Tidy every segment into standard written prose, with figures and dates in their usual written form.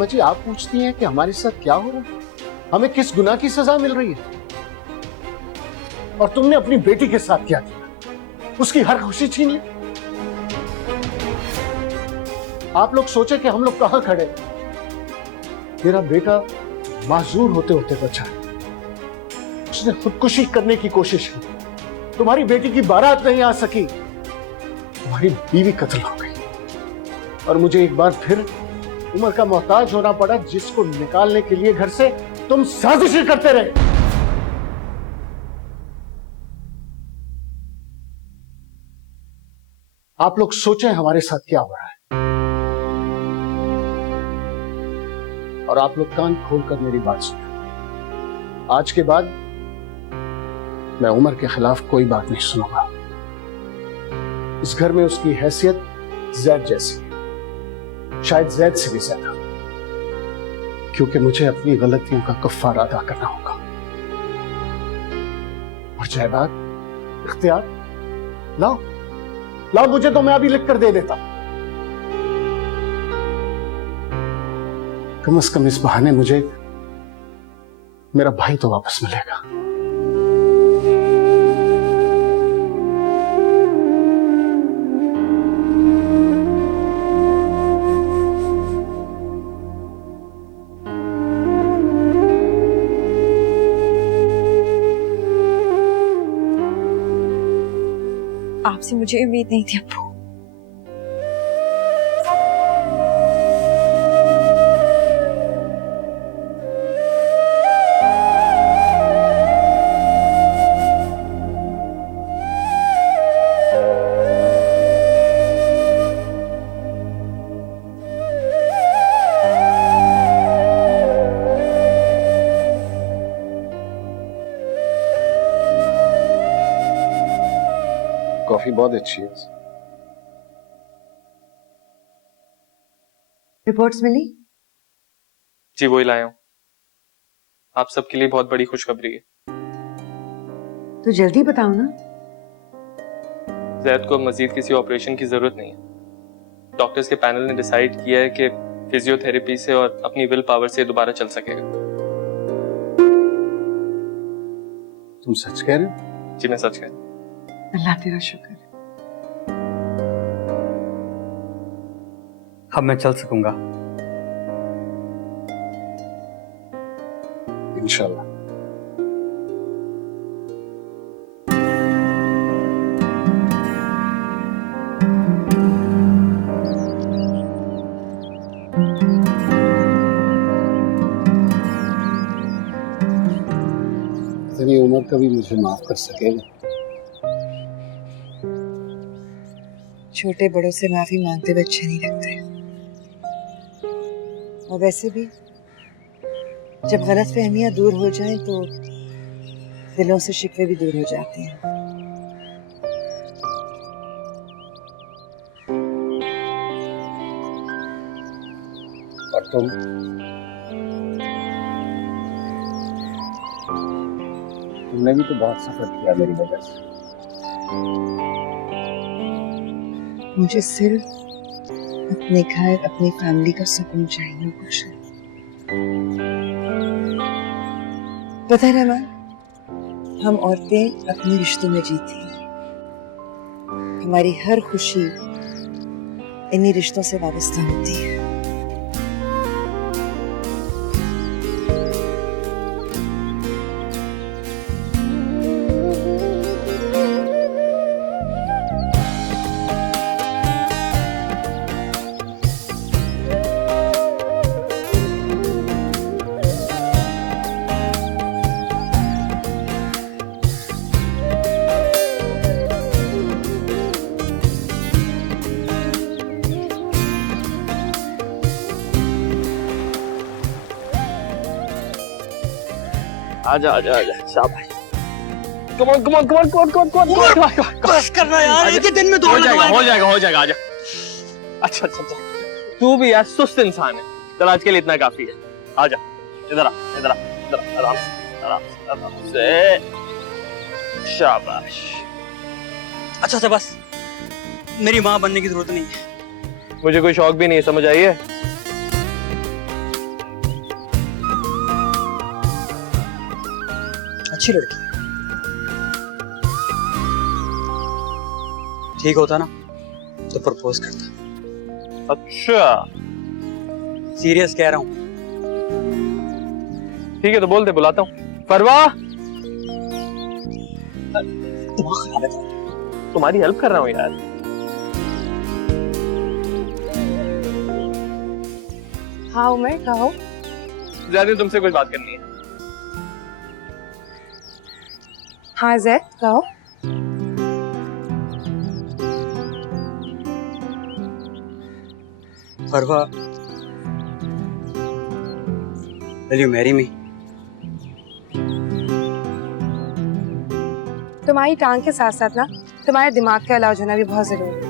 अम्मा जी, आप पूछती हैं कि हमारे साथ क्या हो रहा है, हमें किस गुनाह की सजा मिल रही है? और तुमने अपनी बेटी के साथ क्या किया? उसकी हर खुशी छीन ली। आप लोग सोचे कि हम लोग कहां खड़े? मेरा बेटा माजूर होते होते बचा है। उसने खुदकुशी करने की कोशिश की। तुम्हारी बेटी की बारात नहीं आ सकी, तुम्हारी बीवी कत्ल हो गई, और मुझे एक बार फिर उम्र का मोहताज होना पड़ा, जिसको निकालने के लिए घर से तुम साजिशें करते रहे। आप लोग सोचें हमारे साथ क्या हो रहा है, और आप लोग कान खोलकर मेरी बात सुनें। आज के बाद मैं उमर के खिलाफ कोई बात नहीं सुनूंगा। इस घर में उसकी हैसियत जैद जैसी है, शायद जैद से भी ज्यादा, क्योंकि मुझे अपनी गलतियों का कफ्फारा अदा करना होगा। और जायदाद, इख्तियार लाओ लाओ, मुझे तो मैं अभी लिख कर दे देता। कम से कम इस बहाने मुझे मेरा भाई तो वापस मिलेगा। आपसे मुझे उम्मीद नहीं थी अब्बू। कॉफी बहुत अच्छी है। रिपोर्ट्स मिली? जी वही लाया हूं। आप सबके लिए बहुत बड़ी खुशखबरी है। तो जल्दी बताओ ना। जैद को अब मजीद किसी ऑपरेशन की जरूरत नहीं है। डॉक्टर्स के पैनल ने डिसाइड किया है कि फिजियोथेरेपी से और अपनी विल पावर से दोबारा चल सकेगा। तुम सच कह रहे हो? जी मैं सच कह रहा हूं। अल्लाह तेरा शुक्र। अब मैं चल सकूंगा इंशाल्लाह। इतनी उम्र का भी मुझे माफ कर सकेगा? छोटे बड़ों से माफी मांगते हुए अच्छे नहीं लगते। और वैसे भी जब गलतफहमियां दूर हो जाएं तो दिलों से शिकवे भी दूर हो जाते हैं। और तुमने भी तो बहुत सफर किया मेरी वजह से। मुझे सिर्फ अपने घर, अपनी फैमिली का सुकून चाहिए, कुछ नहीं। पता है रहमान, हम औरतें अपने रिश्तों में जीती हैं। हमारी हर खुशी इन्हीं रिश्तों से वाबस्ता होती है। आजा आजा आजा शाबाश। Come on come on come on come on come on बस करना यार, एक ही दिन में दौड़ लगवाएगा। हो जाएगा आजा। अच्छा अच्छा अच्छा, तू भी यार सुस्त इंसान है। चल आज के लिए इतना काफी है। आजा इधर आ इधर आ इधर आ, आराम से आराम से आराम से। शाबाश। अच्छा अच्छा बस, मेरी माँ बनने की जरूरत नहीं है। मुझे कोई शौक भी नहीं है, समझ आई है? अच्छी लड़की है। ठीक होता ना तो प्रपोज करता। अच्छा सीरियस कह रहा हूँ। ठीक है तो बोल दे, बुलाता हूँ। फरवा, दिमाग खराब है। तुम्हारी हेल्प कर रहा हूँ यार। हाँ उमर, कहो। ज्यादा तुमसे कुछ बात करनी है। हाँ जैद, कहो। फरवा, will you marry me? तुम्हारी टांग के साथ साथ ना तुम्हारे दिमाग का इलाज होना भी बहुत जरूरी है।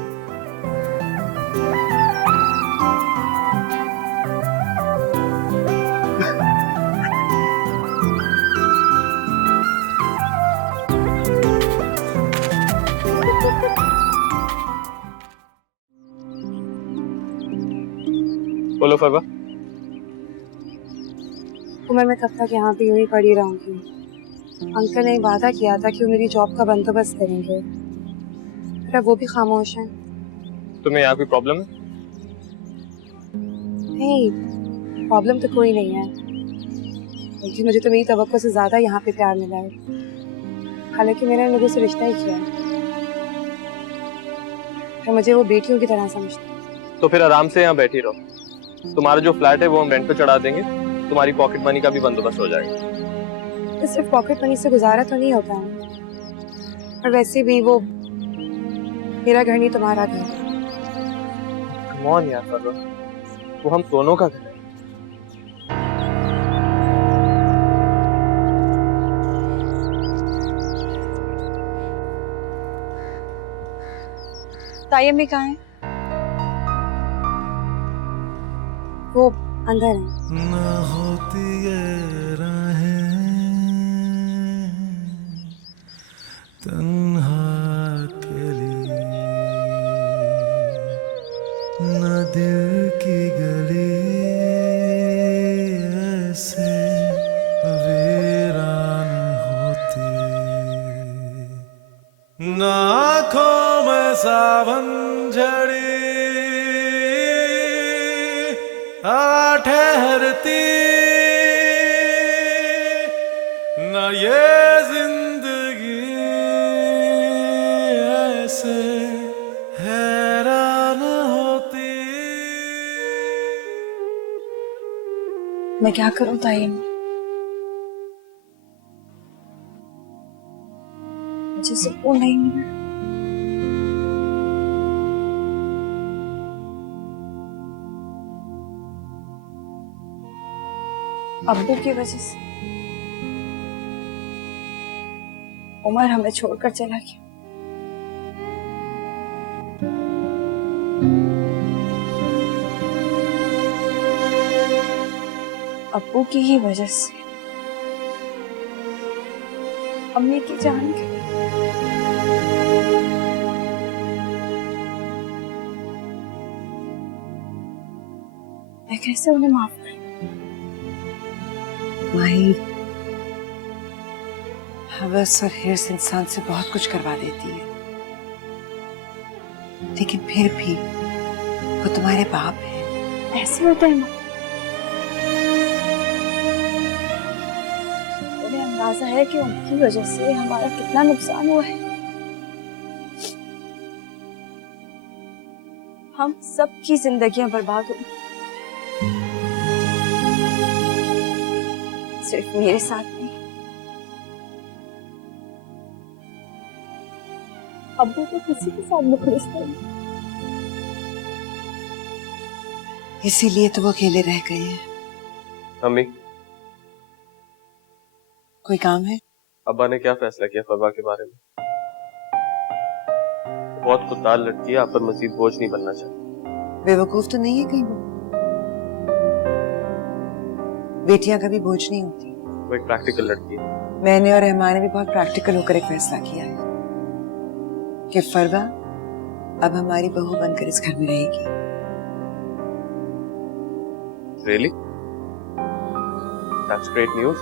बोलो फरवा। उमर, मैं कब तक यहाँ पे यूं ही पड़ी रहूंगी? अंकल ने वादा किया था कि वो मेरी जॉब का बंदोबस्त करेंगे, पर अब वो भी खामोश हैं। तुम्हें यहाँ कोई प्रॉब्लम है? नहीं, प्रॉब्लम तो कोई नहीं है, बल्कि मुझे तो मेरी तवक्को से ज्यादा यहाँ पे प्यार मिला है। हालांकि मैंने इन लोगों से रिश्ता ही किया है, तो मुझे वो बेटियों की तरह समझते हैं। तो फिर आराम से यहाँ बैठी रहो। तुम्हारा जो फ्लैट है वो हम रेंट पे चढ़ा देंगे, तुम्हारी पॉकेट मनी का भी बंदोबस्त हो जाएगा। तो सिर्फ पॉकेट मनी से गुजारा तो नहीं होता है, और वैसे भी वो मेरा घर नहीं, तुम्हारा घर है। Come on यार फरवा, वो हम दोनों का घर है। तायम में कहाँ है? वो अंदर है। न होती ये राहें तन्हा अकेली, न दिल की गली ऐसे वीरान होती, न आँखों में सावन झड़ी आ ठहरती, न ये जिंदगी ऐसे हैरान होती। मैं क्या करूं तायम? मुझे सुकून नहीं मिला। अब्बू की वजह से उमर हमें छोड़कर चला गया। अब्बू की ही वजह से अम्मी की जान गई। मैं कैसे उन्हें माफ करूं? माही, हवस और हिर्स इंसान से बहुत कुछ करवा देती है, लेकिन फिर भी वो तुम्हारे बाप है। ऐसे होता है माँ। उन्हें अंदाजा है कि उनकी वजह से हमारा कितना नुकसान हुआ है। हम सबकी जिंदगियां बर्बाद हो गई, सिर्फ मेरे साथ नहीं। अब्बू तो किसी के साथ मुखलिस नहीं। इसीलिए तो वो अकेले रह गए हैं। अम्मी, कोई काम है? अब्बा ने क्या फैसला किया फरवा के बारे में? बहुत खुददार लड़की है, आप पर मजीद बोझ नहीं बनना चाहिए। बेवकूफ तो नहीं है कहीं वो? बेटियां कभी बोझ नहीं होती। वो एक प्रैक्टिकल लड़की है। मैंने और रहमान ने भी बहुत प्रैक्टिकल होकर एक फैसला किया है कि फरवा अब हमारी बहू बनकर इस घर में रहेगी। Really? That's great news.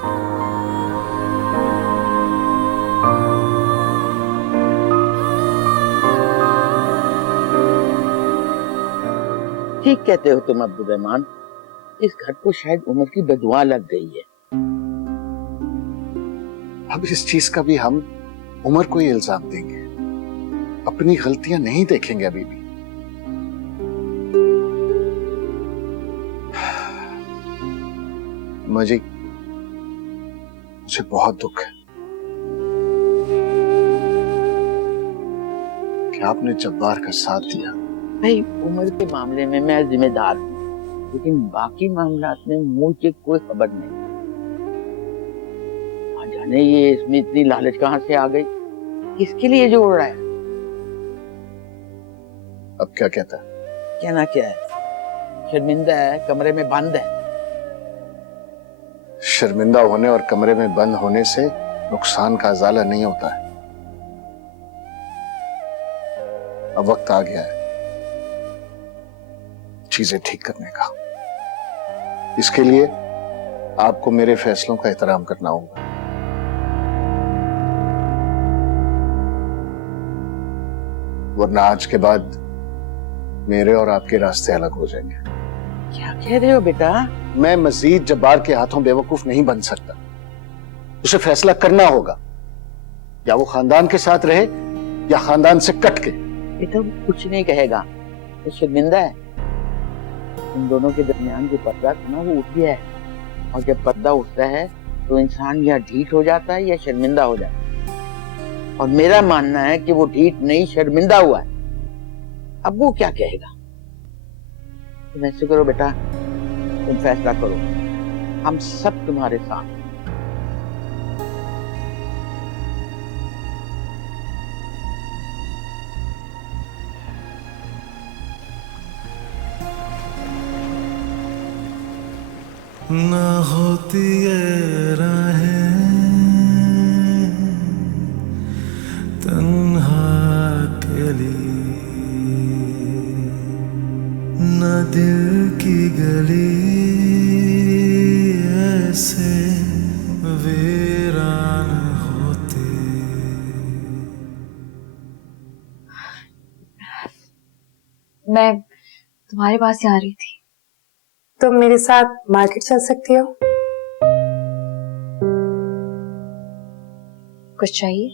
ठीक कहते हो तुम अब्दुर्रहमान, इस घर को शायद उम्र की बदुआ लग गई है। अब इस चीज का भी हम उमर को ही इल्जाम देंगे, अपनी गलतियां नहीं देखेंगे अभी भी। मुझे बहुत दुख है कि आपने जब्बार का साथ दिया। भाई, उम्र के मामले में मैं जिम्मेदार हूँ, लेकिन बाकी मामलात में मुझे कोई खबर नहीं। जाने ये इसमें इतनी लालच कहाँ से आ गई, किसके लिए जोड़ रहा है? अब क्या कहता है? कहना क्या है, शर्मिंदा है, कमरे में बंद है। शर्मिंदा होने और कमरे में बंद होने से नुकसान का अजाला नहीं होता है। अब वक्त आ गया है चीजें ठीक करने का। इसके लिए आपको मेरे फैसलों का एहतराम करना होगा। वरना आज के बाद मेरे और आपके रास्ते अलग हो जाएंगे। क्या कह रहे हो बेटा? मैं मजीद जब्बार के हाथों बेवकूफ नहीं बन सकता। उसे फैसला करना होगा, या वो खानदान के साथ रहे या खानदान से कट के। बेटा वो कुछ नहीं कहेगा, वो शर्मिंदा है। उन दोनों के दरमियान जो पर्दा था ना, वो उठ गया है, और जब पर्दा उठता है तो इंसान या ढीठ हो जाता है या शर्मिंदा हो जाता है। और मेरा मानना है कि वो ढीठ नहीं, शर्मिंदा हुआ है। अब वो क्या कहेगा? तुम ऐसे करो बेटा, तुम फैसला करो, हम सब तुम्हारे साथ। न होती ये राहें तन्हा अकेली, न दिल की गली ऐसे वीरान होती। मैं तुम्हारे पास ही आ रही थी। तुम मेरे साथ मार्केट चल सकती हो? कुछ चाहिए?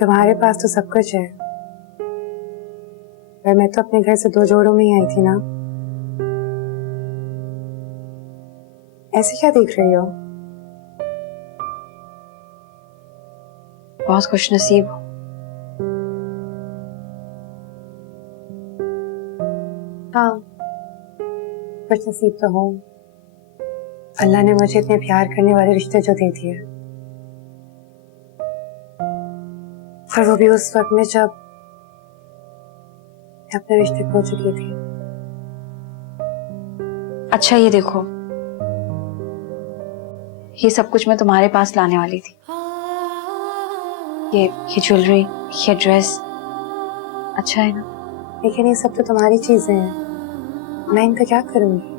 तुम्हारे पास तो सब कुछ है, पर मैं तो अपने घर से 2 जोड़ों में ही आई थी ना। ऐसे क्या देख रही हो? बहुत खुश नसीब हो। हाँ, खुश नसीब तो हूँ। अल्लाह ने मुझे इतने प्यार करने वाले रिश्ते जो दे दिए, और वो भी उस वक्त में जब मैं अपने रिश्ते खो चुकी थी। अच्छा ये देखो, ये सब कुछ मैं तुम्हारे पास लाने वाली थी। ये ज्वेलरी, ये ड्रेस, अच्छा है ना? लेकिन ये सब तो तुम्हारी चीजें हैं, मैं इनका क्या करूंगी?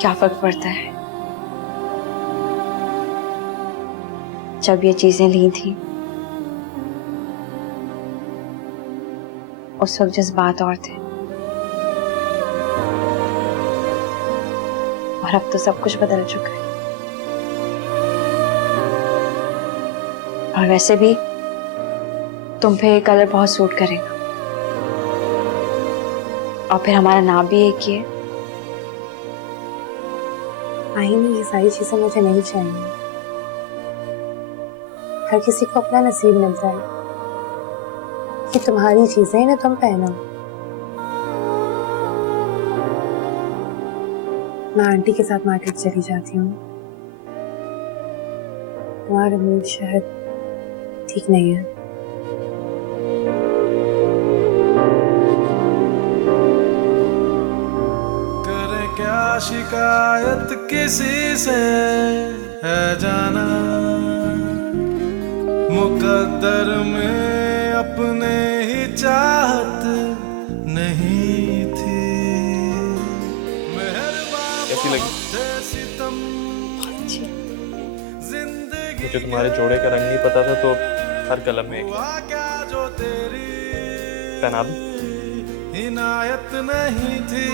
क्या फर्क पड़ता है? जब ये चीजें ली थी उस वक्त जज्बात और थे, और अब तो सब कुछ बदल चुका है। और वैसे भी तुम पे ये कलर बहुत सूट करेगा, और फिर हमारा नाम भी एक ही है। नहीं, ये सारी चीजें मुझे नहीं चाहिए। हर किसी को अपना नसीब मिलता है कि तुम्हारी चीजें इन्हें तुम पहनो। मैं आंटी के साथ मार्केट चली जाती हूँ। तुम्हारा मूड शायद ठीक नहीं है। करे क्या शिकायत किसी से है जाना, मुकद्दर में अपने ही चाहत नहीं थी। कैसी लगी? सितम जिंदगी मुझे तुम्हारे जोड़े का रंग नहीं पता था तो हर कलम में एक हुआ क्या जो तेरी पहना दूं? इनायत नहीं थी,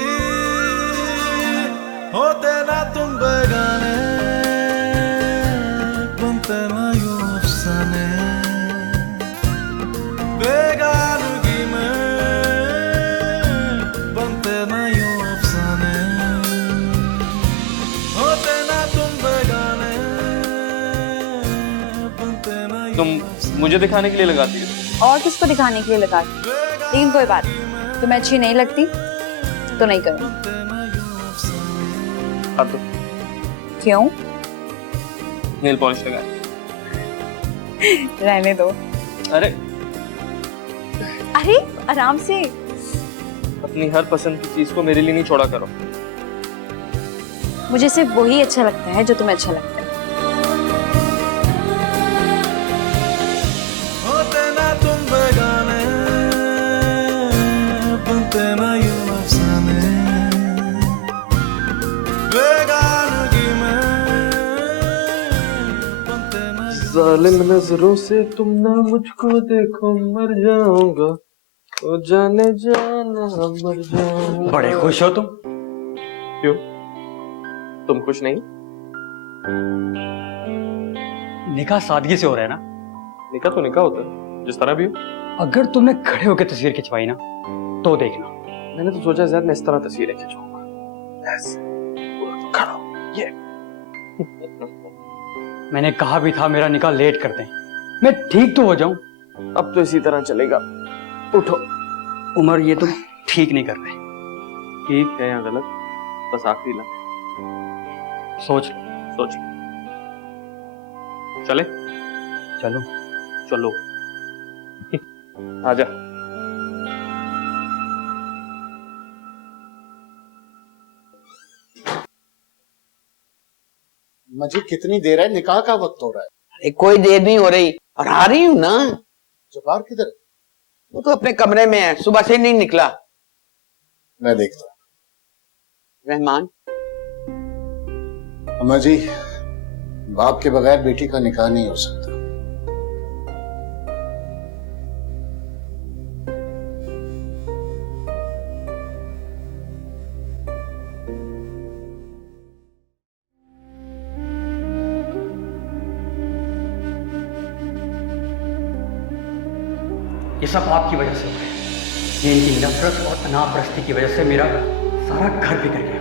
होते ना तुम बेगाने, बनते ना यूं अफसाने, बेगानगी में बनते ना यूं अफसाने, होते ना तुम बेगाने, बनते ना यूं तुम मुझे दिखाने के लिए लगाती हो? और किसको दिखाने के लिए लगा, लेकिन कोई बात नहीं, तुम्हें अच्छी नहीं लगती तो नहीं करूँ। अब तो क्यों? नेल पॉलिश लगा। रहने दो। अरे अरे आराम से। अपनी हर पसंद की चीज को मेरे लिए नहीं छोड़ा करो। मुझे सिर्फ वही अच्छा लगता है जो तुम्हें अच्छा लगता है। होते ना तुम बेगाने, बनते ना यूं अफसाने, बेगानगी में बनते ना यूं जालिम नजरों से तुम ना मुझको देखो, मर जाऊंगा ओ जाने जाना, मर जाऊंगा। बड़े खुश हो तुम? क्यों, तुम खुश नहीं? निकाह सादगी से हो रहा है ना? निकाह तो निकाह होता है, जिस तरह भी हो। अगर तुमने खड़े होकर तस्वीर खिंचवाई ना तो देखना। मैंने तो सोचा शायद मैं इस तरह तस्वीरें खिंचवाऊंगा, ऐसे खड़ा हो, ये। मैंने कहा भी था मेरा निकाह लेट कर दें, मैं ठीक तो हो जाऊं। अब तो इसी तरह चलेगा। उठो। उमर, ये तुम ठीक नहीं कर रहे। ठीक है या गलत, बस आखिरी लम्हा। सोच लो। सोच। चले? चलो। चलो। आजा। मजी कितनी देर है, निकाह का वक्त हो रहा है। अरे कोई देर नहीं हो रही, और आ रही हूं ना। जब्बार किधर है? वो तो अपने कमरे में है, सुबह से नहीं निकला। मैं देखता हूं। रहमान, अम्मा जी, बाप के बगैर बेटी का निकाह नहीं हो सकता। ये सब आपकी वजह से हो रहा है। ये इनकी नफरत और अनापरस्ती की वजह से मेरा सारा घर बिगड़ गया।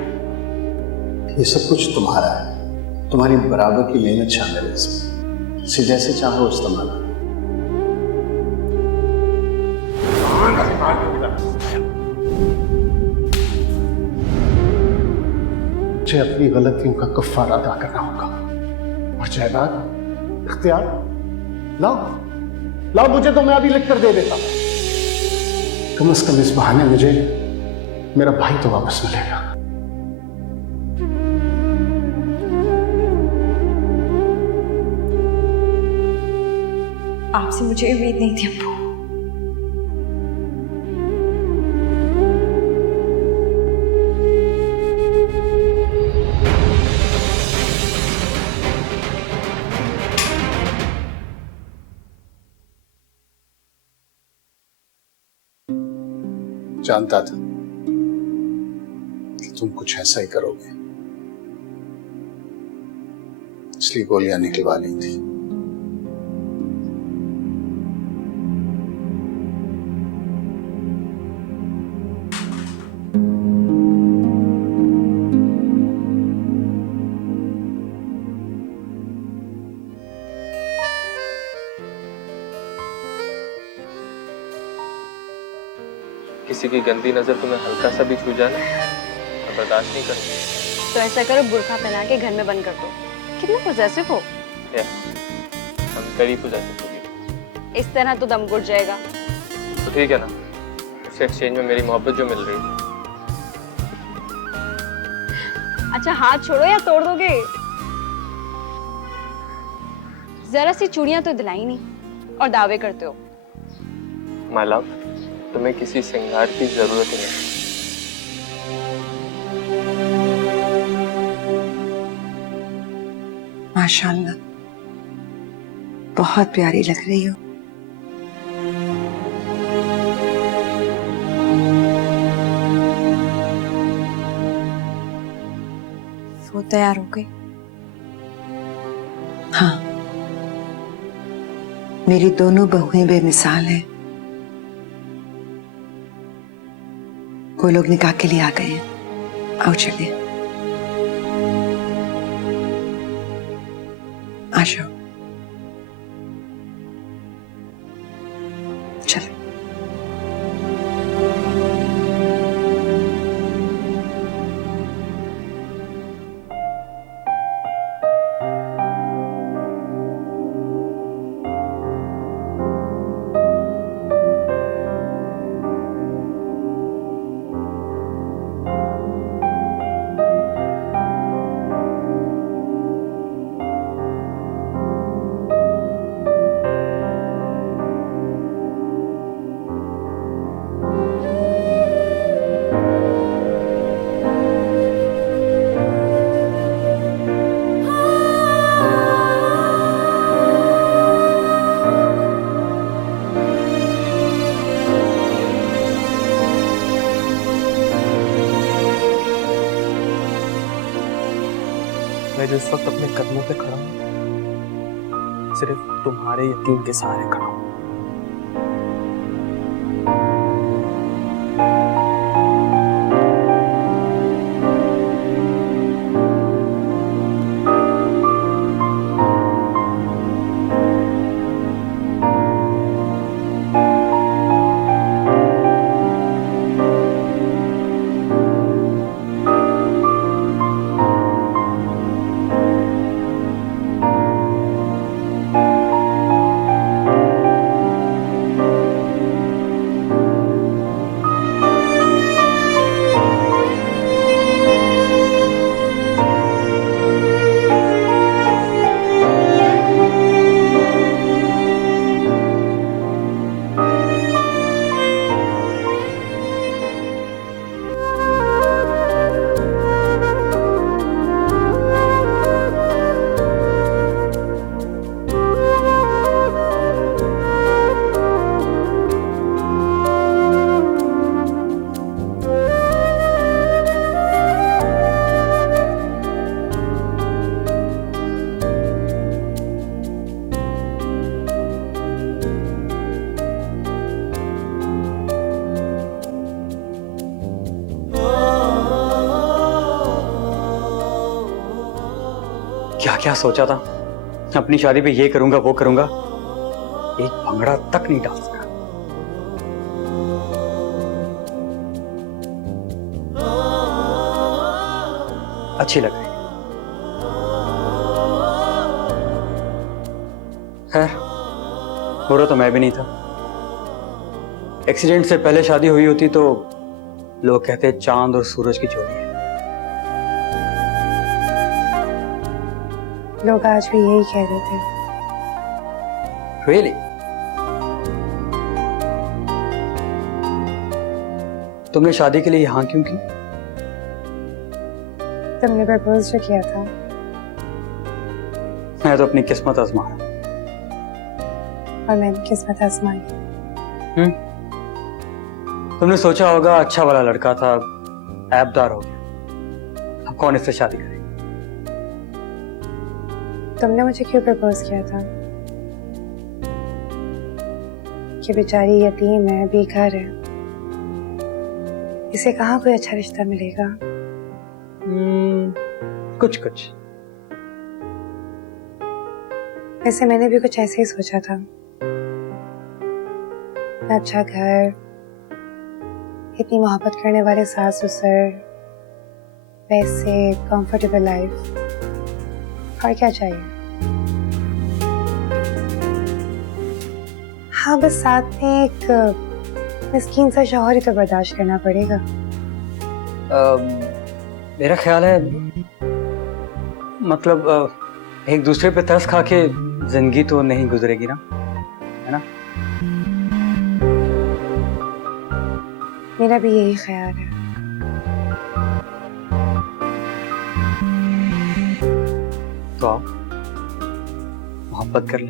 ये सब कुछ तुम्हारा है, तुम्हारी बराबर की मेहनत शामिल है इसमें। इसे जैसे चाहो इस्तेमाल करो। मुझे अपनी गलतियों का कफ्फारा अदा करना होगा। और जायदाद, इख्तियार, लाओ लाओ, मुझे तो मैं अभी लिख कर दे देता। कम से कम इस बहाने मुझे मेरा भाई तो वापस मिलेगा। आपसे मुझे उम्मीद नहीं थी अब्बू। जानता था कि तुम कुछ ऐसा ही करोगे, इसलिए गोलियां निकलवा ली थी। किसी की गंदी नजर तुम्हें हल्का सा भी छू जाए मैं बर्दाश्त नहीं करूंगी। तो ऐसा करो, बुर्का पहना के घर में बंद कर दो। कितने पॉजेसिव हो। हम करीब पोजेसिव होगी। इस तरह तो दम घुट जाएगा। तो ठीक है ना, उससे एक्सचेंज में मेरी मोहब्बत जो मिल रही है। अच्छा हाथ छोड़ो या तोड़ दोगे। जरा सी चूड़ियां तो दिलाई नहीं और दावे करते हो। माय लव, तुम्हें किसी श्रृंगार की जरूरत ही नहीं। माशाल्लाह, बहुत प्यारी लग रही हो। वो तैयार हो गई? हाँ, मेरी दोनों बहुएं बेमिसाल हैं। वो लोग निकाह के लिए आ गए हैं। आओ चलिए, आ जाओ। चलो। मैं जो इस वक्त अपने कदमों पे खड़ा हूँ, सिर्फ तुम्हारे यकीन के सहारे खड़ा हूँ। क्या क्या सोचा था, अपनी शादी पे ये करूंगा वो करूंगा, एक भंगड़ा तक नहीं डाल सका। अच्छी लग रही। खैर, बुरा तो मैं भी नहीं था। एक्सीडेंट से पहले शादी हुई होती तो लोग कहते चांद और सूरज की जोड़ी है। लोग आज भी यही कह रहे थे। Really? तुमने शादी के लिए यहाँ क्यों की? तुमने प्रपोज जो किया था। मैं तो अपनी किस्मत आजमा रहा हूं। और मैंने किस्मत आजमाई। तुमने सोचा होगा अच्छा वाला लड़का था, ऐबदार हो गया, अब कौन इससे शादी करे? तुमने मुझे क्यों प्रपोज किया था? कि बेचारी यतीम है, बेघर है, इसे कहाँ कोई अच्छा रिश्ता मिलेगा? कुछ कुछ। वैसे मैंने भी कुछ ऐसे ही सोचा था। अच्छा घर, इतनी मोहब्बत करने वाले सास ससुर, पैसे, कंफर्टेबल लाइफ, और क्या चाहिए? हाँ, बस साथ में एक मिस्कीन सा शौहर ही तो बर्दाश्त करना पड़ेगा। मेरा ख्याल है, मतलब एक दूसरे पे तरस खा के जिंदगी तो नहीं गुजरेगी ना, है ना? मेरा भी यही ख्याल है। तो आओ मोहब्बत कर ले।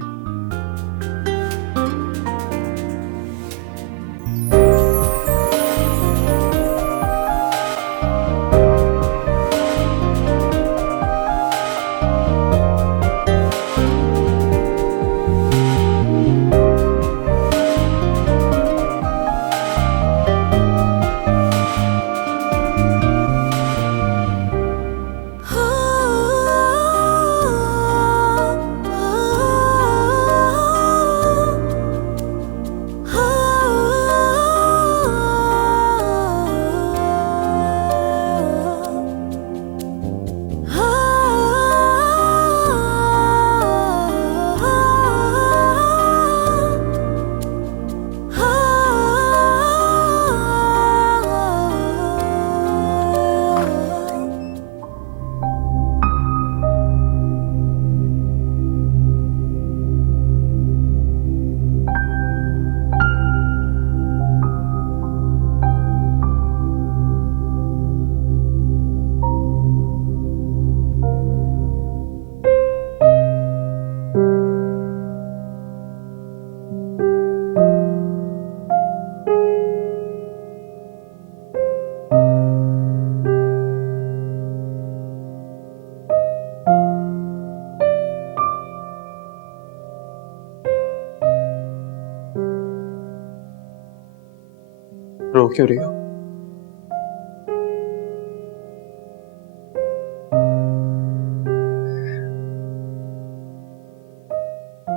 रो क्यों रही हो?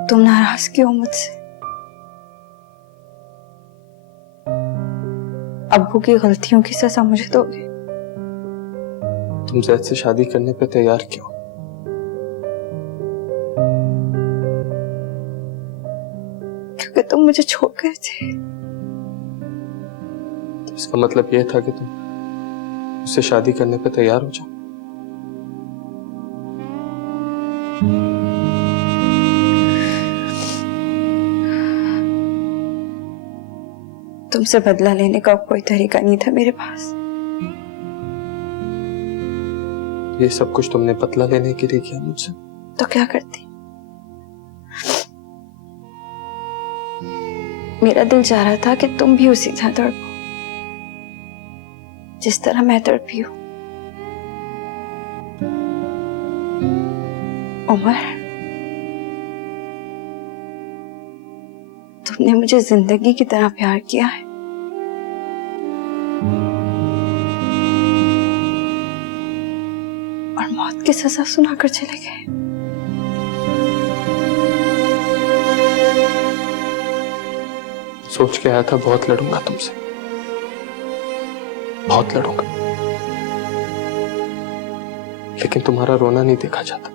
तुम नाराज क्यों हो मुझसे? अब्बू की गलतियों की सजा मुझे दोगे? तुम जैद से शादी करने पे तैयार क्यों? क्योंकि तुम मुझे छोड़ गए थे। तो इसका मतलब यह था कि तुम उससे शादी करने पे तैयार हो जाओ। तुमसे बदला लेने का कोई तरीका नहीं था मेरे पास। ये सब कुछ तुमने बदला लेने के लिए किया मुझसे? तो क्या करती? मेरा दिल चाह रहा था कि तुम भी उसी तरह तड़पो जिस तरह मैं तड़पी हूं। उमर, तुमने मुझे जिंदगी की तरह प्यार किया है। और मौत की सजा सुनाकर चले गए। सोच के आया था बहुत लड़ूंगा तुमसे, बहुत लड़ूंगा, लेकिन तुम्हारा रोना नहीं देखा जाता।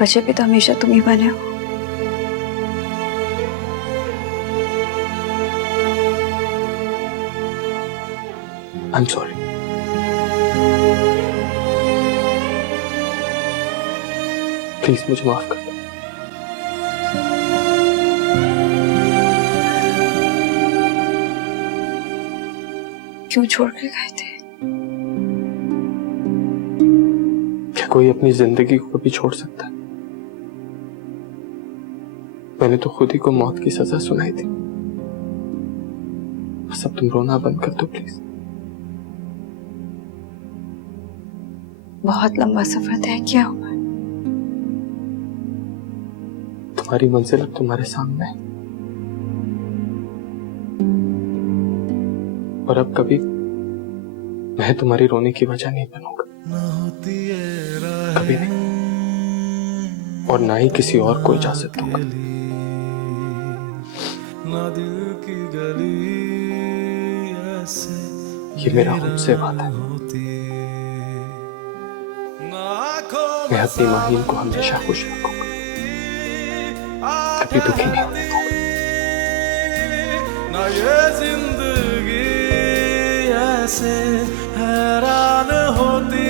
वजह भी तो हमेशा तुम ही बने हो। I'm sorry. प्लीज मुझे माफ कर दो। क्यों छोड़ के गए थे? क्या कोई अपनी जिंदगी को कभी छोड़ सकता है? मैंने तो खुद ही को मौत की सजा सुनाई थी। बस अब तुम रोना बंद कर दो प्लीज। बहुत लंबा सफर तय किया हुआ है। तुम्हारी मंजिल अब तुम्हारे सामने है। और अब कभी मैं तुम्हारी रोने की वजह नहीं बनूंगा, कभी नहीं, और ना ही किसी और को इजाजत दूंगा। ये मेरा खुद वादा है। मैं अपनी माहीन को हमेशा खुश रखूंगा, कभी दुखी नहीं होने दूंगा। ना ये जिंदगी ऐसे हैरान होती